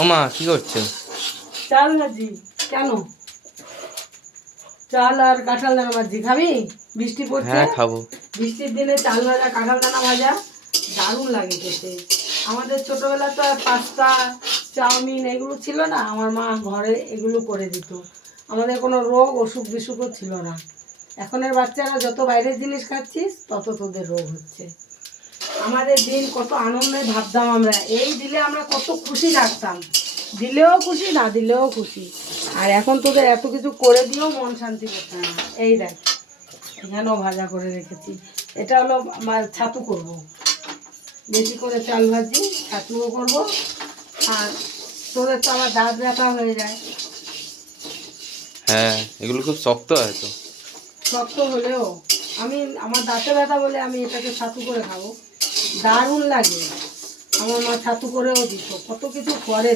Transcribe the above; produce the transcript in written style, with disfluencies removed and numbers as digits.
ও মা কি করছো? চাল ভাজি। কেন? চাল আর কাঁঠাল দানা ভাজি খাবি? বৃষ্টি পড়ছে, হ্যাঁ খাবো। বৃষ্টির দিনে চাল ভাজা কাঁঠাল দানা ভাজা দারুণ লাগে খেতে। আমাদের ছোটবেলা তো আর পাস্তা চাউমিন এগুলো ছিল না, আমার মা ঘরে এগুলো করে দিত। আমাদের কোনো রোগ অসুখ বিসুখও ছিল না। এখনের বাচ্চারা যত বাইরের জিনিস খাচ্ছিস তত তোদের রোগ হচ্ছে। আমাদের দিন কত আনন্দে ভাবতাম আমরা, এই দিলে আমরা কত খুশি থাকতাম, দিলেও খুশি না দিলেও খুশি। আর এখন তোদের এত কিছু করে দিয়েও মন শান্তি করতে না। এই দেখ এখানেও ভাজা করে রেখেছি, এটা হলো আমার ছাতু করব, বেশি করে চাল ভাজি ছাতুও করব। আর তোদের তো আবার দাঁত ব্যথা হয়ে যায়। হ্যাঁ এগুলো খুব শক্ত হয় তো। শক্ত হলেও আমি, আমার দাঁতে ব্যথা বলে আমি এটাকে ছাতু করে খাবো, দারুণ লাগে। আমার মা ছাতু করেও দিত, কত কিছু করে।